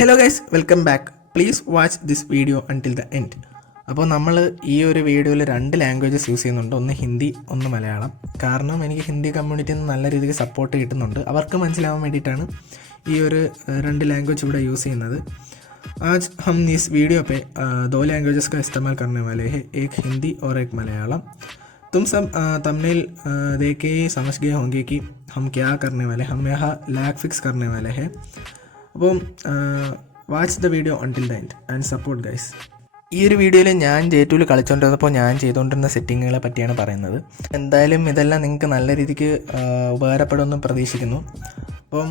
Hello guys, welcome back. Please watch this video until the end. അപ്പോൾ നമ്മൾ ഈ ഒരു വീഡിയോയിൽ 2 ലാംഗ്വേജസ് യൂസ് ചെയ്യുന്നുണ്ട്. ഒന്ന് ഹിന്ദി, ഒന്ന് മലയാളം. കാരണം എനിക്ക് ഹിന്ദി കമ്മ്യൂണിറ്റിയിൽ നിന്ന് നല്ല രീതിക്ക് സപ്പോർട്ട് കിട്ടുന്നുണ്ട്. അവർക്ക് മനസ്സിലാവാൻ വേണ്ടിയിട്ടാണ് ഈ ഒരു 2 लैंग्वेज ഇവിടെ യൂസ് ചെയ്യുന്നത്. आज हम इस वीडियो पे 2 लैंग्वेजेस का इस्तेमाल करने वाले हैं, एक हिंदी और एक मलयालम. तुम सब थंबनेल देख के ही समझ गए होंगे कि हम क्या करने वाले हैं. हम यहाँ लैग फिक्स करने वाले हैं. അപ്പം watch the video until the end and support guys. ഈ ഒരു വീഡിയോയിൽ ഞാൻ ജെ2 കളിച്ചുകൊണ്ടിരുന്നപ്പോൾ ഞാൻ ചെയ്തുകൊണ്ടിരുന്ന സെറ്റിങ്ങുകളെ പറ്റിയാണ് പറയുന്നത്. എന്തായാലും ഇതെല്ലാം നിങ്ങൾക്ക് നല്ല രീതിക്ക് ഉപകാരപ്പെടുമെന്ന് പ്രതീക്ഷിക്കുന്നു. അപ്പം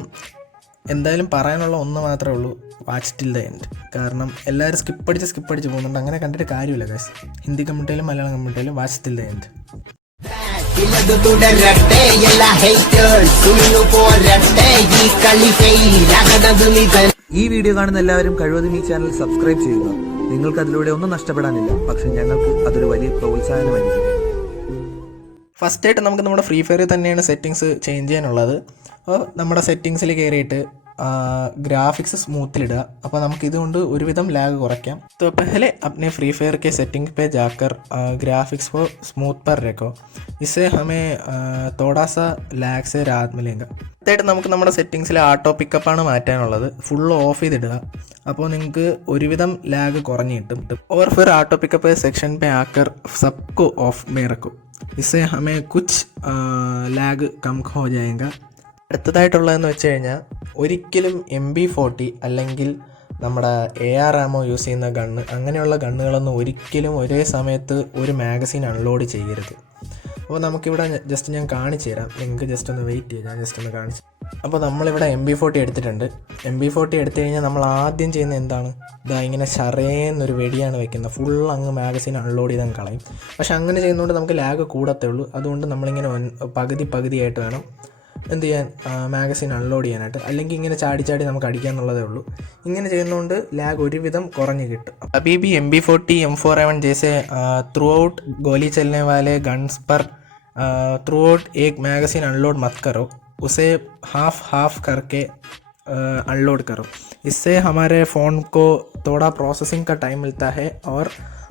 എന്തായാലും പറയാനുള്ള ഒന്ന് മാത്രമേ ഉള്ളൂ, വാച്ച് ടിൽ ദ എൻഡ്. കാരണം എല്ലാവരും സ്കിപ്പടിച്ച് പോകുന്നുണ്ട്. അങ്ങനെ കണ്ടിട്ട് കാര്യമില്ല ഗൈസ്. ഹിന്ദി കമ്മ്യൂണിറ്റിയിലും മലയാളം കമ്മ്യൂണിറ്റിയിലും വാച്ച് ടിൽ ദ എൻഡ്. ഈ വീഡിയോ കാണുന്ന എല്ലാവരും കഴിവതും ഈ ചാനൽ സബ്സ്ക്രൈബ് ചെയ്യുക. നിങ്ങൾക്ക് അതിലൂടെ ഒന്നും നഷ്ടപ്പെടാനില്ല, പക്ഷെ ഞങ്ങൾക്ക് അതൊരു വലിയ പ്രോത്സാഹനമായിരിക്കും. ഫസ്റ്റായിട്ട് നമുക്ക് നമ്മുടെ ഫ്രീ ഫയറിൽ തന്നെയാണ് സെറ്റിങ്സ് ചേഞ്ച് ചെയ്യാനുള്ളത്. അപ്പോൾ നമ്മുടെ സെറ്റിങ്സിൽ കയറിയിട്ട് ഗ്രാഫിക്സ് സ്മൂത്തിലിടുക. അപ്പോൾ നമുക്കിതുകൊണ്ട് ഒരുവിധം ലാഗ് കുറയ്ക്കാം. तो पहले अपने फ्री फायर के सेटिंग पे जाकर ग्राफिक्स को स्मूथ पर रखो. इससे हमें थोड़ा सा लैग से राहत मिलेगा. അടുത്തായിട്ട് നമുക്ക് നമ്മുടെ സെറ്റിങ്സിൽ ആട്ടോ പിക്കപ്പാണ് മാറ്റാനുള്ളത്. Full of ചെയ്തിടുക. അപ്പോൾ നിങ്ങൾക്ക് ഒരുവിധം ലാഗ് കുറഞ്ഞ് കിട്ടും. और फिर ऑटो पिकअप सेक्शन पे आकर सबको ऑफ में रखो. इससे हमें कुछ लैग कम हो जाएगा. അടുത്തതായിട്ടുള്ളതെന്ന് വെച്ച് കഴിഞ്ഞാൽ ഒരിക്കലും MB40 അല്ലെങ്കിൽ നമ്മുടെ AR ആമോ യൂസ് ചെയ്യുന്ന ഗണ്ണ്, അങ്ങനെയുള്ള ഗണ്ണുകളൊന്നും ഒരിക്കലും ഒരേ സമയത്ത് ഒരു മാഗസീൻ അൺലോഡ് ചെയ്യരുത്. അപ്പോൾ നമുക്കിവിടെ ജസ്റ്റ് ഞാൻ കാണിച്ചു തരാം. നിങ്ങൾക്ക് ജസ്റ്റ് ഒന്ന് വെയിറ്റ് ചെയ്യാം, ഞാൻ ജസ്റ്റ് ഒന്ന് കാണിച്ചു. അപ്പോൾ നമ്മളിവിടെ MB40 എടുത്തിട്ടുണ്ട്. MB40 എടുത്തു കഴിഞ്ഞാൽ നമ്മൾ ആദ്യം ചെയ്യുന്ന എന്താണ്, ഇതാ ഇങ്ങനെ ഷറേന്നൊരു വെടിയാണ് വെക്കുന്നത്. ഫുൾ അങ്ങ് മാഗസീൻ അൺലോഡ് ചെയ്താൽ കളയും. പക്ഷെ അങ്ങനെ ചെയ്യുന്നതുകൊണ്ട് നമുക്ക് ലാഗ് കൂടത്തേ ഉള്ളൂ. അതുകൊണ്ട് നമ്മളിങ്ങനെ പകുതിയായിട്ട് വേണം എന്ത് ചെയ്യാൻ, മാഗസീൻ അൺലോഡ് ചെയ്യാനായിട്ട്. അല്ലെങ്കിൽ ഇങ്ങനെ ചാടി നമുക്ക് അടിക്കാന്നുള്ളതേ ഉള്ളൂ. ഇങ്ങനെ ചെയ്യുന്നതുകൊണ്ട് ലാഗ് ഒരുവിധം കുറഞ്ഞ് കിട്ടും. अभी भी MB40 M4A1 जैसे थ्रू आउट गोली चलने वाले गन्स पर थ्रू आउट एक मैगजीन अनलोड मत करो. उसे हाफ करके अनलोड करो. इससे हमारे फ़ोन को थोड़ा प्रोसेसिंग का टाइम मिलता है और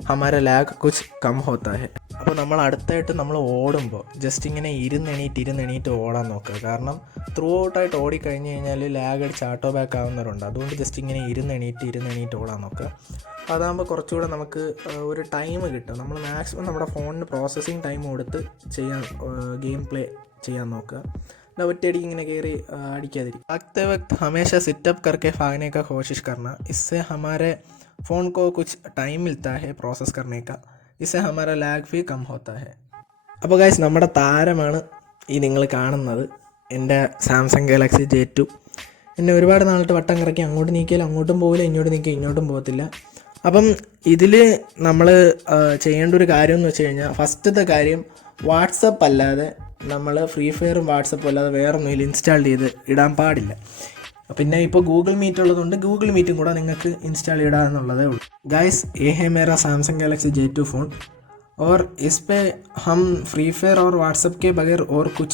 हमारा लैग कुछ कम होता है. അപ്പോൾ നമ്മൾ അടുത്തായിട്ട് നമ്മൾ ഓടുമ്പോൾ ജസ്റ്റ് ഇങ്ങനെ ഇരുന്നെണീറ്റ് ഓടാൻ നോക്കുക. കാരണം ത്രൂ ഔട്ടായിട്ട് ഓടിക്കഴിഞ്ഞ് കഴിഞ്ഞാൽ ലാഗ് അടിച്ച് ആട്ടോ ബാക്ക് ആവുന്നവരുണ്ട്. അതുകൊണ്ട് ജസ്റ്റ് ഇങ്ങനെ ഇരുന്നെണീറ്റ് ഓടാൻ നോക്കുക. അപ്പോൾ അതാകുമ്പോൾ കുറച്ചുകൂടെ നമുക്ക് ഒരു ടൈം കിട്ടും. നമ്മൾ മാക്സിമം നമ്മുടെ ഫോണിന് പ്രോസസ്സിങ് ടൈം കൊടുത്ത് ഗെയിം പ്ലേ ചെയ്യാൻ നോക്കുക. ഒറ്റയടിക്ക് ഇങ്ങനെ കയറി അടിക്കാതിരിക്കും. भागते वक्त हमेशा सिटअप करके भागने का कोशिश करना. इससे हमारे फ़ोन को कुछ टाइम मिलता है प्रोसेस करने का. इससे हमारा लैग भी कम होता है. അപ്പോൾ ഗൈസ്, നമ്മുടെ താരമാണ് ഈ നിങ്ങൾ കാണുന്നത്, എൻ്റെ സാംസങ് ഗാലക്സി J2. എന്നെ ഒരുപാട് നാളിട്ട് വട്ടം കറക്കി അങ്ങോട്ട് നീക്കിയാൽ അങ്ങോട്ടും പോകില്ല, ഇങ്ങോട്ട് നീക്കിയാൽ ഇങ്ങോട്ടും പോകത്തില്ല. അപ്പം ഇതിൽ നമ്മൾ ചെയ്യേണ്ട ഒരു കാര്യം എന്ന് വെച്ച് കഴിഞ്ഞാൽ, ഫസ്റ്റത്തെ കാര്യം വാട്സപ്പ് അല്ലാതെ നമ്മൾ ഫ്രീ ഫയറും വാട്സപ്പും അല്ലാതെ വേറൊന്നും ഇതിൽ ഇൻസ്റ്റാൾ ചെയ്ത് ഇടാൻ പാടില്ല. പിന്നെ ഇപ്പോൾ ഗൂഗിൾ മീറ്റ് ഉള്ളതുകൊണ്ട് ഗൂഗിൾ മീറ്റും കൂടെ നിങ്ങൾക്ക് ഇൻസ്റ്റാൾ ഇടാമെന്നുള്ളതേ ഉള്ളൂ. गाइस, ये है मेरा सैमसंग गैलेक्सी J2 फ़ोन और इस पे हम फ्री फायर और व्हाट्सएप के बगैर और कुछ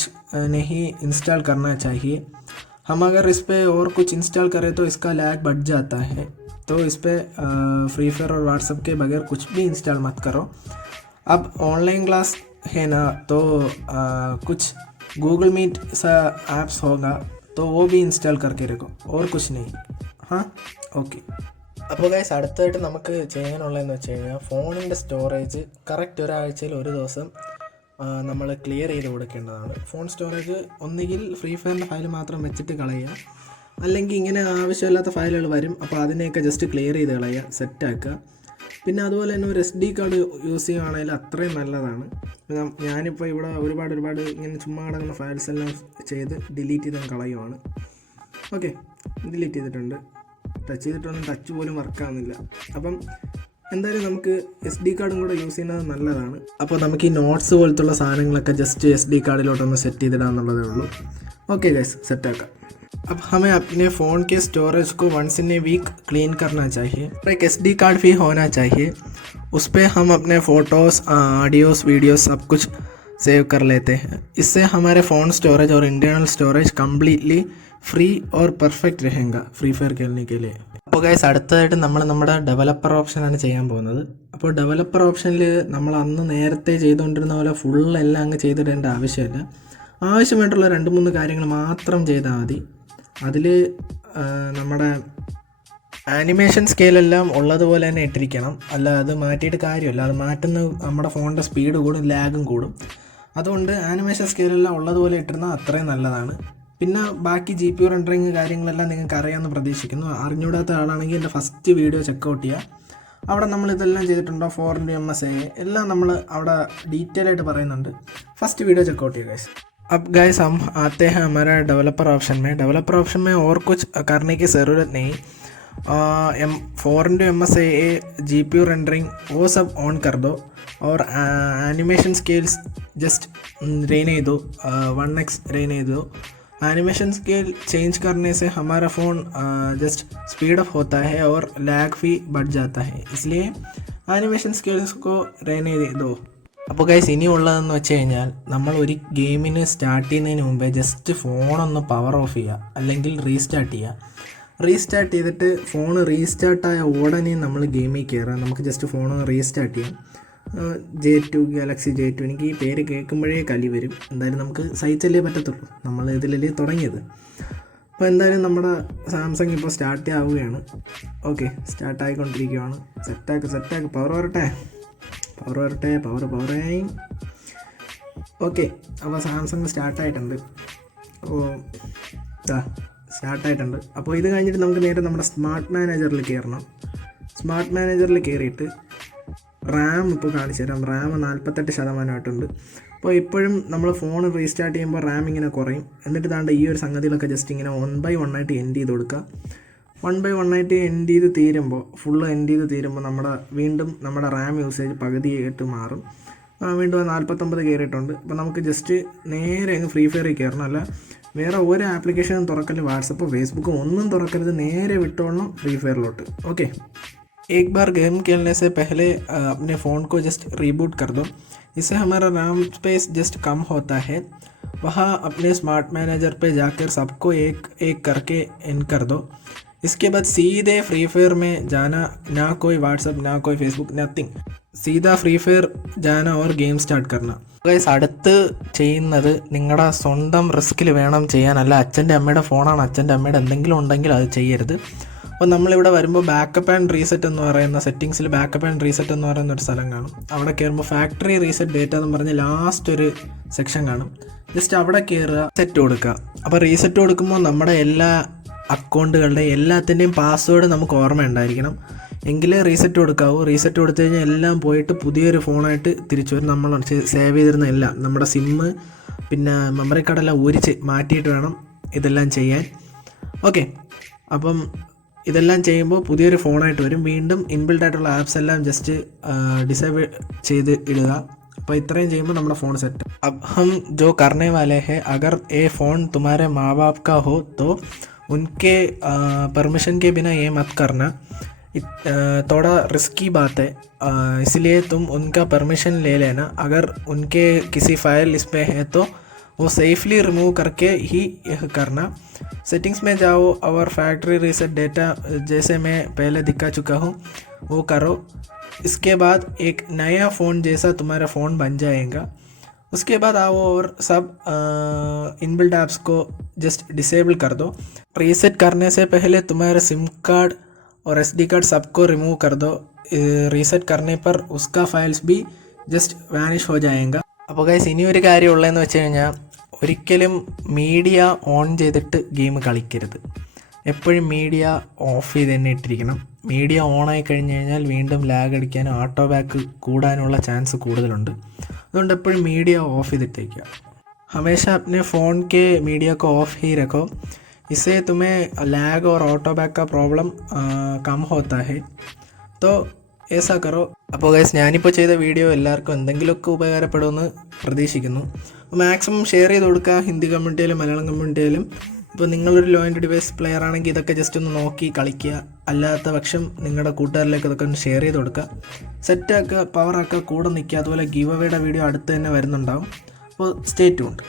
नहीं इंस्टॉल करना चाहिए. हम अगर इस पे और कुछ इंस्टॉल करें तो इसका लैग बढ़ जाता है. तो इस पे फ्री फायर और व्हाट्सएप के बगैर कुछ भी इंस्टॉल मत करो. अब ऑनलाइन क्लास है ना, तो कुछ गूगल मीट सा ऐप्स होगा तो वो भी इंस्टॉल करके रखो और कुछ नहीं. हाँ, ओके. അപ്പോൾ ഗൈസ്, അടുത്തായിട്ട് നമുക്ക് ചെയ്യാനുള്ളതെന്ന് വെച്ച് കഴിഞ്ഞാൽ ഫോണിൻ്റെ സ്റ്റോറേജ് കറക്റ്റ് ഒരാഴ്ചയിൽ ഒരു ദിവസം നമ്മൾ ക്ലിയർ ചെയ്ത് കൊടുക്കേണ്ടതാണ്. ഫോൺ സ്റ്റോറേജ് ഒന്നുകിൽ ഫ്രീ ഫയറിൻ്റെ ഫയൽ മാത്രം വെച്ചിട്ട് കളയുക, അല്ലെങ്കിൽ ഇങ്ങനെ ആവശ്യമില്ലാത്ത ഫയലുകൾ വരും. അപ്പോൾ അതിനെയൊക്കെ ജസ്റ്റ് ക്ലിയർ ചെയ്ത് കളയുക, സെറ്റാക്കുക. പിന്നെ അതുപോലെ തന്നെ ഒരു SD കാർഡ് യൂസ് ചെയ്യുകയാണെങ്കിൽ അത്രയും നല്ലതാണ്. ഞാനിപ്പോൾ ഇവിടെ ഒരുപാട് ഇങ്ങനെ ചുമ്മാ കിടക്കുന്ന ഫയൽസ് എല്ലാം ചെയ്ത് ഡിലീറ്റ് ചെയ്ത് കളയുവാണ്. ഓക്കെ, ഡിലീറ്റ് ചെയ്തിട്ടുണ്ട്. ടച്ച് പോലും വർക്കാവുന്നില്ല. അപ്പം എന്തായാലും നമുക്ക് SD കാർഡും കൂടെ യൂസ് ചെയ്യുന്നത് നല്ലതാണ്. അപ്പോൾ നമുക്ക് ഈ നോട്ട്സ് പോലത്തുള്ള സാധനങ്ങളൊക്കെ ജസ്റ്റ് SD കാർഡിലോട്ടൊന്ന് സെറ്റ് ചെയ്തിടാന്നുള്ളതേ ഉള്ളൂ. ഓക്കെ ഗൈസ്, സെറ്റാക്കാം. अब हमें अपने फ़ोन के स्टोरेज को once in a week clean करना चाहिए. एक SD कार्ड भी होना चाहिए. उस पर हम अपने फ़ोटोज़, ऑडियोज़, वीडियोज़ सब कुछ सेव कर लेते हैं. इससे हमारे फ़ोन स्टोरेज और इंटरनल स्टोरेज कम्प्लीटली फ्री और परफेक्ट रहेगा फ्री फायर खेलने के लिए. അപ്പോൾ ഗൈസ് അടുത്തതായിട്ട് നമ്മൾ നമ്മുടെ ഡെവലപ്പർ ഓപ്ഷനാണ് ചെയ്യാൻ പോകുന്നത്. അപ്പോൾ ഡെവലപ്പർ ഓപ്ഷനിൽ നമ്മൾ അന്ന് നേരത്തെ ചെയ്തുകൊണ്ടിരുന്ന പോലെ ഫുൾ എല്ലാം അങ്ങ് ചെയ്തിടേണ്ട ആവശ്യമില്ല. ആവശ്യമായിട്ടുള്ള 2-3 കാര്യങ്ങൾ മാത്രം ചെയ്താൽ മതി. അതിൽ നമ്മുടെ ആനിമേഷൻ സ്കെയിലെല്ലാം ഉള്ളതുപോലെ തന്നെ ഇട്ടിരിക്കണം. അല്ല അത് മാറ്റിയിട്ട് കാര്യമില്ല. അത് മാറ്റുന്ന നമ്മുടെ ഫോണിൻ്റെ സ്പീഡ് കൂടും, ലാഗും കൂടും. അതുകൊണ്ട് ആനിമേഷൻ സ്കെയിലെല്ലാം ഉള്ളതുപോലെ ഇട്ടിരുന്നാൽ അത്രയും നല്ലതാണ്. പിന്നെ ബാക്കി GPU റെൻഡറിങ് കാര്യങ്ങളെല്ലാം നിങ്ങൾക്ക് അറിയാമെന്ന് പ്രതീക്ഷിക്കുന്നു. അറിഞ്ഞൂടാത്ത ആളാണെങ്കിൽ എൻ്റെ ഫസ്റ്റ് വീഡിയോ ചെക്കൗട്ട് ചെയ്യുക. അവിടെ നമ്മൾ ഇതെല്ലാം ചെയ്തിട്ടുണ്ടോ, 4x MSA എല്ലാം നമ്മൾ അവിടെ ഡീറ്റെയിൽ ആയിട്ട് പറയുന്നുണ്ട്. ഫസ്റ്റ് വീഡിയോ ചെकआउट ചെയ്യുക गाइस. अब गाइस हम आते हैं हमारा डेवलपर ऑप्शन में. डेवलपर ऑप्शन में और कुछ करने की ज़रूरत नहीं. 4x MSA GPU रेंडरिंग वो सब ऑन कर दो और एनिमेशन स्केल्स जस्ट रहने दो, 1x रहने दो. एनिमेशन स्केल चेंज करने से हमारा फ़ोन जस्ट स्पीड अप होता है और लैग भी बढ़ जाता है. इसलिए एनिमेशन स्केल्स को रहने दो. അപ്പോൾ ഗൈസ് ഇനിയുള്ളതെന്ന് വെച്ച് കഴിഞ്ഞാൽ നമ്മൾ ഒരു ഗെയിമിന് സ്റ്റാർട്ട് ചെയ്യുന്നതിന് മുമ്പേ ജസ്റ്റ് ഫോണൊന്ന് പവർ ഓഫ് ചെയ്യുക, അല്ലെങ്കിൽ റീസ്റ്റാർട്ട് ചെയ്യുക. റീസ്റ്റാർട്ട് ചെയ്തിട്ട് ഫോൺ റീസ്റ്റാർട്ടായ ഉടനെ നമ്മൾ ഗെയിമിൽ കയറുക. നമുക്ക് ജസ്റ്റ് ഫോണൊന്ന് റീസ്റ്റാർട്ട് ചെയ്യാം. J2 ഗാലക്സി J2 എനിക്ക് ഈ പേര് കേൾക്കുമ്പോഴേ കലി വരും. എന്തായാലും നമുക്ക് സഹിച്ചല്ലേ പറ്റത്തുള്ളൂ, നമ്മൾ ഇതിലല്ലേ തുടങ്ങിയത്. അപ്പോൾ എന്തായാലും നമ്മുടെ സാംസങ് ഇപ്പോൾ സ്റ്റാർട്ട് ആവുകയാണ്. ഓക്കെ, സ്റ്റാർട്ടായിക്കൊണ്ടിരിക്കുകയാണ്. സെറ്റാക്ക് പവർ വരട്ടെ. പവറായി. ഓക്കെ, അപ്പോൾ സാംസങ് സ്റ്റാർട്ടായിട്ടുണ്ട്. അപ്പോൾ ഇത് കഴിഞ്ഞിട്ട് നമുക്ക് നേരെ നമ്മുടെ സ്മാർട്ട് മാനേജറിൽ കയറണം. സ്മാർട്ട് മാനേജറിൽ കയറിയിട്ട് റാം ഇപ്പോൾ കാണിച്ചു തരാം. റാം 48% അപ്പോൾ ഇപ്പോഴും നമ്മൾ ഫോൺ റീസ്റ്റാർട്ട് ചെയ്യുമ്പോൾ റാം ഇങ്ങനെ കുറയും. എന്നിട്ട് താണ്ട് ഈ ഒരു സംഗതികളൊക്കെ ജസ്റ്റ് ഇങ്ങനെ 1/1 ആയിട്ട് എൻഡ് ചെയ്ത് കൊടുക്കുക. 1/1 ആയിട്ട് എൻഡ് ചെയ്ത് തീരുമ്പോൾ, ഫുള്ള് എൻഡ് ചെയ്ത് തീരുമ്പോൾ വീണ്ടും നമ്മുടെ റാം യൂസേജ് പകുതിയായിട്ട് മാറും. വീണ്ടും 49 കയറിയിട്ടുണ്ട്. അപ്പോൾ നമുക്ക് ജസ്റ്റ് നേരെ അങ്ങ് ഫ്രീ ഫയറിൽ കയറണം. അല്ല വേറെ ഒരു ആപ്ലിക്കേഷനും തുറക്കല്, വാട്സപ്പ് ഫേസ്ബുക്കും ഒന്നും തുറക്കരുത്, നേരെ വിട്ടോളണം ഫ്രീ ഫയറിലോട്ട്. ഓക്കെ, एक बार गेम खेलने से पहले अपने फ़ोन को जस्ट रीबूट कर दो. इससे हमारा रैम स्पेस जस्ट कम होता है. वहाँ अपने स्मार्ट मैनेजर पे जाकर सबको एक एक करके इन कर दो. इसके बाद सीधे फ्री फायर में जाना. ना कोई व्हाट्सअप, ना कोई फेसबुक, नथिंग. सीधा फ्री फायर जाना और गेम स्टार्ट करना. ഗൈസ് അടുത്ത് ചെയ്യുന്നത് നിങ്ങളുടെ സ്വന്തം റിസ്കിൽ വേണം ചെയ്യാൻ. അല്ല അച്ഛൻ്റെ അമ്മയുടെ ഫോണാണ്, അച്ഛൻ്റെ അമ്മയുടെ എന്തെങ്കിലും ഉണ്ടെങ്കിൽ അത് ചെയ്യരുത്. അപ്പോൾ നമ്മളിവിടെ വരുമ്പോൾ ബാക്കപ്പ് ആൻഡ് റീസെറ്റ് എന്ന് പറയുന്ന സെറ്റിങ്സിൽ ബാക്കപ്പ് ആൻഡ് റീസെറ്റ് എന്ന് പറയുന്ന ഒരു സ്ഥലം കാണും. അവിടെ കയറുമ്പോൾ ഫാക്ടറി റീസെറ്റ് ഡേറ്റ എന്ന് പറഞ്ഞ് ലാസ്റ്റ് ഒരു സെക്ഷൻ കാണും. ജസ്റ്റ് അവിടെ കയറുക, സെറ്റ് കൊടുക്കുക. അപ്പോൾ റീസെറ്റ് കൊടുക്കുമ്പോൾ നമ്മുടെ എല്ലാ അക്കൗണ്ടുകളുടെ എല്ലാത്തിൻ്റെയും പാസ്വേഡ് നമുക്ക് ഓർമ്മ ഉണ്ടായിരിക്കണം, എങ്കിലേ റീസെറ്റ് കൊടുക്കാവൂ. റീസെറ്റ് കൊടുത്തു കഴിഞ്ഞാൽ എല്ലാം പോയിട്ട് പുതിയൊരു ഫോണായിട്ട് തിരിച്ചു വരും. നമ്മൾ സേവ് ചെയ്തിരുന്ന എല്ലാം, നമ്മുടെ സിമ്മ് പിന്നെ മെമ്മറി കാർഡെല്ലാം മാറ്റിയിട്ട് വേണം ഇതെല്ലാം ചെയ്യാൻ. ഓക്കെ, അപ്പം ഇതെല്ലാം ചെയ്യുമ്പോൾ പുതിയൊരു ഫോണായിട്ട് വരും. വീണ്ടും ഇൻബിൽഡ് ആയിട്ടുള്ള ആപ്സ് എല്ലാം ജസ്റ്റ് ഡിസേബിൾ ചെയ്ത് ഇടുക. അപ്പോൾ ഇത്രയും ചെയ്യുമ്പോൾ നമ്മുടെ ഫോൺ സെറ്റ്. अब हम जो करने वाले हैं, अगर ये फ़ोन तुम्हारे माँ बाप का हो तो उनके परमिशन के बिना ये मत करना. थोड़ा रिस्की बात है, इसलिए तुम उनका परमिशन ले लेना. अगर उनके किसी फाइल इस पे है तो वो सेफली रिमूव करके ही यह करना. सेटिंग्स में जाओ और फैक्ट्री रीसेट डेटा जैसे मैं पहले दिखा चुका हूँ वो करो. इसके बाद एक नया फ़ोन जैसा तुम्हारा फ़ोन बन जाएगा. उसके बाद आओ और सब इनबिल्ट ऐप्स को जस्ट डिसेबल कर दो. रीसेट करने से पहले तुम्हारा सिम कार्ड और SD कार्ड सबको रिमूव कर दो. रीसेट करने पर उसका फाइल्स भी जस्ट വാനിഷ് हो जाएगा. അപ്പോൾ ഗൈസ് ഇനി ഒരു കാര്യം ഉള്ളതെന്ന് വെച്ച് കഴിഞ്ഞാൽ, ഒരിക്കലും മീഡിയ ഓൺ ചെയ്തിട്ട് ഗെയിം കളിക്കരുത്. എപ്പോഴും മീഡിയ ഓഫ് ചെയ്ത് തന്നെ ഇട്ടിരിക്കണം. മീഡിയ ഓണായി കഴിഞ്ഞ് കഴിഞ്ഞാൽ വീണ്ടും ലാഗ് അടിക്കാനും ഓട്ടോ ബാക്ക് കൂടാനുള്ള ചാൻസ് കൂടുതലുണ്ട്. അതുകൊണ്ട് എപ്പോഴും മീഡിയ ഓഫ് ചെയ്തിട്ടേക്കുക. हमेशा अपने फ़ोन के मीडिया को ऑफ ही रखो. इससे तुम्हें लैग और ऑटो बैक का प्रॉब्लम कम होता है. तो ऐसा करो. അപ്പോൾ ഗൈസ് ഞാനിപ്പോൾ ചെയ്ത വീഡിയോ എല്ലാവർക്കും എന്തെങ്കിലുമൊക്കെ ഉപകാരപ്പെടുമെന്ന് പ്രതീക്ഷിക്കുന്നു. അപ്പോൾ മാക്സിമം ഷെയർ ചെയ്ത് കൊടുക്കുക, ഹിന്ദി കമ്മ്യൂണിറ്റിയിലും മലയാളം കമ്മ്യൂണിറ്റിയിലും. ഇപ്പോൾ നിങ്ങളൊരു ലോ ആൻഡ് ഡിവൈസ് പ്ലെയർ ആണെങ്കിൽ ഇതൊക്കെ ജസ്റ്റ് ഒന്ന് നോക്കി കളിക്കുക. അല്ലാത്ത പക്ഷം നിങ്ങളുടെ കൂട്ടുകാരിലേക്ക് ഇതൊക്കെ ഒന്ന് ഷെയർ ചെയ്ത് കൊടുക്കുക. സെറ്റാക്കുക, പവറാക്കുക, കൂടെ നിൽക്കുക. അതുപോലെ ഗീവ് അവേയുടെ വീഡിയോ അടുത്ത് തന്നെ വരുന്നുണ്ടാവും. അപ്പോൾ സ്റ്റേ ട്യൂൺഡ്.